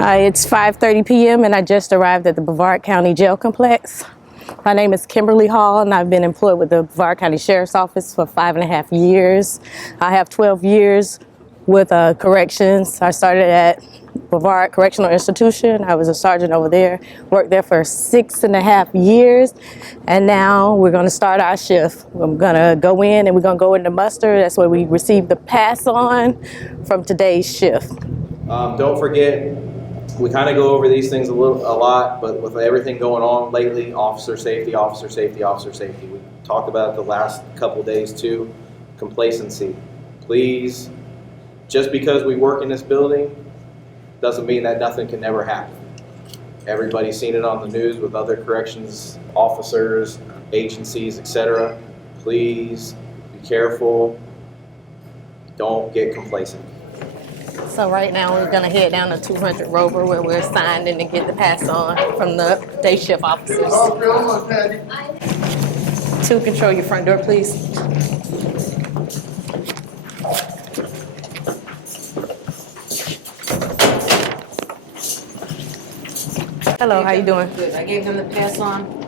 Hi, it's 5:30 p.m. and I just arrived at the Brevard County Jail Complex. My name is Kimberly Hall and I've been employed with the Brevard County Sheriff's Office for 5.5 years. I have 12 years with corrections. I started at Brevard Correctional Institution. I was a sergeant over there, worked there for 6.5 years, and now we're going to start our shift. I'm going to go in and we're going to go into muster. That's where we receive the pass on from today's shift. Don't forget, we kind of go over these things a lot, but with everything going on lately, officer safety, officer safety, officer safety. We talked about it the last couple days too. Complacency. Please, just because we work in this building doesn't mean that nothing can never happen. Everybody's seen it on the news with other corrections officers, agencies, etc. Please be careful. Don't get complacent. So right now we're going to head down to 200 Rover where we're assigned and to get the pass on from the day shift officers. 2, control your front door, please. Hello, how you doing? Good. I gave them the pass on.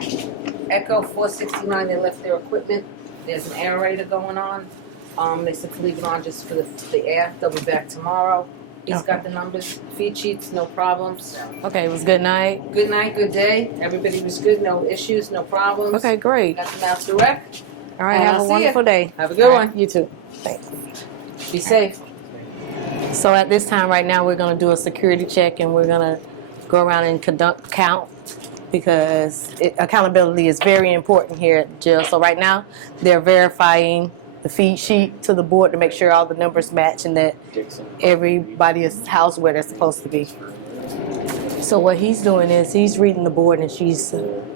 Echo 469, they left their equipment. There's an aerator going on. They said to leave it on just for the air. They'll be back tomorrow. He's got the numbers, feed sheets, no problems. Okay, it was good night. Good night, good day. Everybody was good, no issues, no problems. Okay, great. Got them out direct. All right, have a wonderful day. Have a good one. You too. Thanks. Be safe. So at this time right now we're going to do a security check and we're going to go around and conduct count because accountability is very important here at the jail. So right now they're verifying the feed sheet to the board to make sure all the numbers match and that everybody is housed where they're supposed to be. So what he's doing is he's reading the board and she's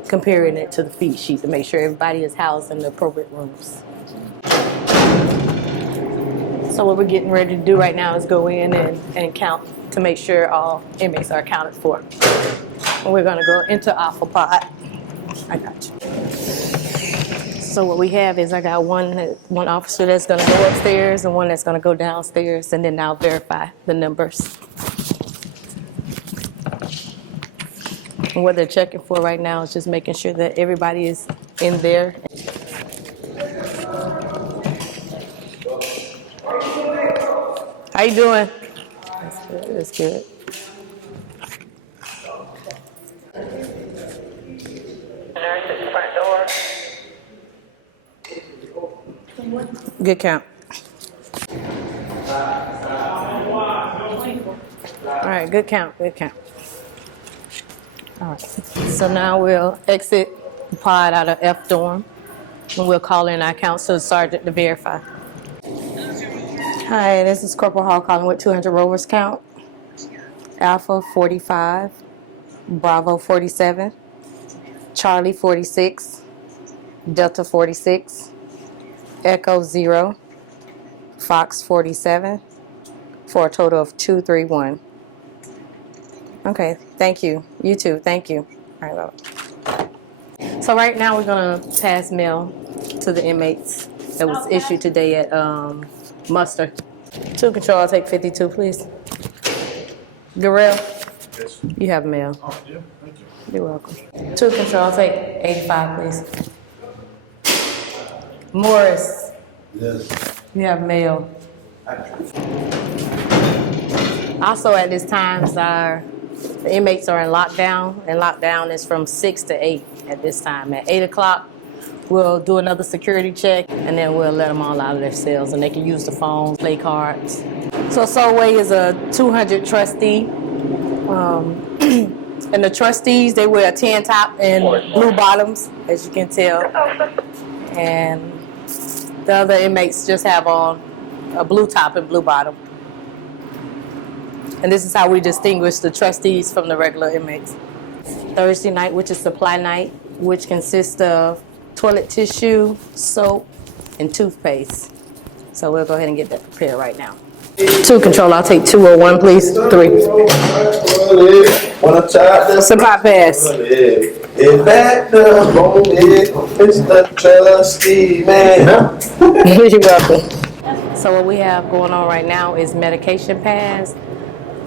comparing it to the feed sheet to make sure everybody is housed in the appropriate rooms. So what we're getting ready to do right now is go in and count to make sure all inmates are accounted for. And we're going to go into Alpha Pod. I got you. So what we have is I got one officer that's going to go upstairs and one that's going to go downstairs, and then I'll verify the numbers. And what they're checking for right now is just making sure that everybody is in there. How you doing? That's good. That's good. Nurse at the front door. Good count. All right, good count, good count. All right, so now we'll exit the pod out of F dorm and we'll call in our counsel sergeant to verify. Hi, this is Corporal Hall calling with 200 Rovers count. Alpha 45, Bravo 47, Charlie 46, Delta 46, Echo 0, Fox 47, for a total of 231. Okay, thank you. You too, thank you. All right, bye. So right now we're gonna pass mail to the inmates that was issued today at muster. 2 control, I'll take 52, please. Garrell, Yes. you have mail. Oh, yeah, thank you. You're welcome. 2 control, I'll take 85, please. Morris, Yes. you have mail. Also at this time, the inmates are in lockdown, and lockdown is from 6 to 8 at this time. At 8 o'clock, we'll do another security check, and then we'll let them all out of their cells, and they can use the phones, play cards. So Solway is a 200 trustee, and the trustees, they wear a tan top and blue bottoms, as you can tell, and the other inmates just have on a blue top and blue bottom. And this is how we distinguish the trustees from the regular inmates. Thursday night, which is supply night, which consists of toilet tissue, soap, and toothpaste. So we'll go ahead and get that prepared right now. 2 control, I'll take 201, please. 3. Supply pass. In fact, the moment, it's the trustee man. You're welcome. So what we have going on right now is medication pass.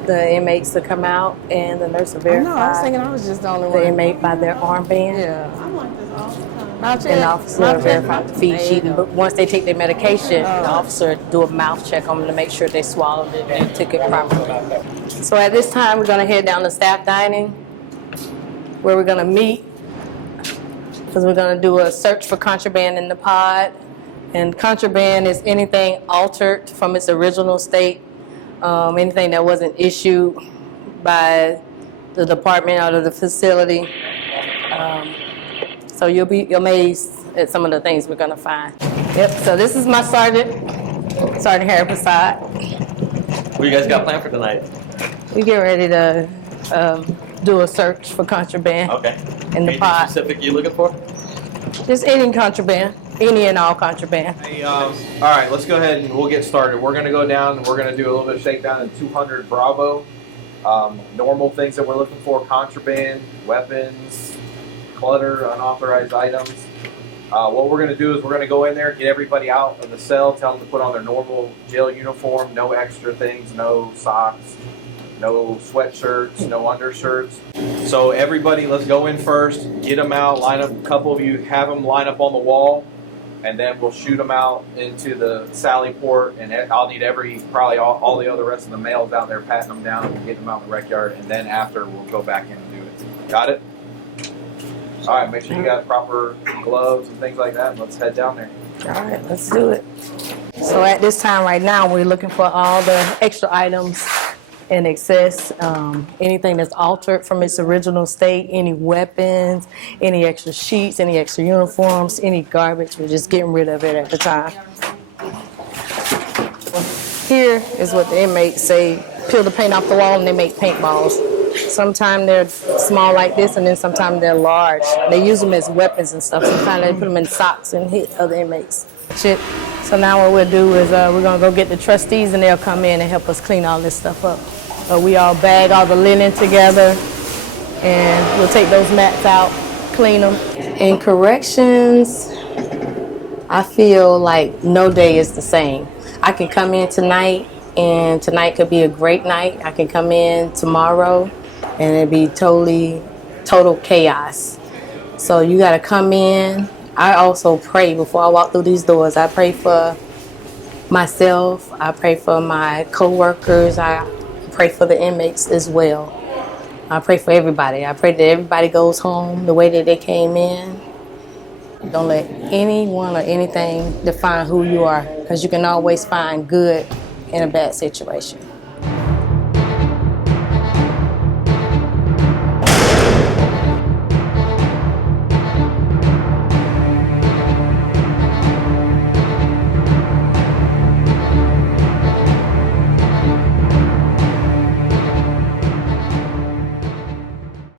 the inmates to come out and the nurse will I know, I was verify thinking I was just the only the one. inmate by their armband. Yeah. I'm like this all the time. Mouth check. And the officer Mouth will check. verify the feed There sheet. you go. But once they take their medication, Oh. the officer do a mouth check on them to make sure they swallowed it and took it properly. So at this time, we're gonna head down to staff dining, where we're gonna meet, because we're gonna do a search for contraband in the pod. And contraband is anything altered from its original state, anything that wasn't issued by the department or the facility. So you'll be amazed at some of the things we're gonna find. Yep, so this is my Sergeant Harry Prasad. What you guys got planned for tonight? We get ready to do a search for contraband Okay. in the Anything pod. specific you looking for? Just any contraband, any and all contraband. Hey, all right, let's go ahead and we'll get started. We're gonna go down and we're gonna do a little bit of shakedown in 200 Bravo. Normal things that we're looking for: contraband, weapons, clutter, unauthorized items. What we're going to do is we're going to go in there, get everybody out of the cell, tell them to put on their normal jail uniform, no extra things, no socks, no sweatshirts, no undershirts. So everybody, let's go in first, get them out, line up, a couple of you have them line up on the wall, and then we'll shoot them out into the Sally port, and I'll need probably all the other rest of the males out there patting them down and getting them out in the rec yard, and then after we'll go back in and do it. Got it? All right, make sure you got proper gloves and things like that. Let's head down there. All right, let's do it. So at this time right now, we're looking for all the extra items in excess, anything that's altered from its original state, any weapons, any extra sheets, any extra uniforms, any garbage. We're just getting rid of it at the time. Here is what the inmates say, peel the paint off the wall and they make paintballs. Sometimes they're small like this, and then sometimes they're large. They use them as weapons and stuff. Sometimes they put them in socks and hit other inmates. Shit. So now what we'll do is we're gonna go get the trustees, and they'll come in and help us clean all this stuff up. We all bag all the linen together, and we'll take those mats out, clean them. In corrections, I feel like no day is the same. I can come in tonight, and tonight could be a great night. I can come in tomorrow, and it'd be total chaos. So you gotta come in. I also pray before I walk through these doors. I pray for myself. I pray for my co-workers. I pray for the inmates as well. I pray for everybody. I pray that everybody goes home the way that they came in. Don't let anyone or anything define who you are, because you can always find good in a bad situation.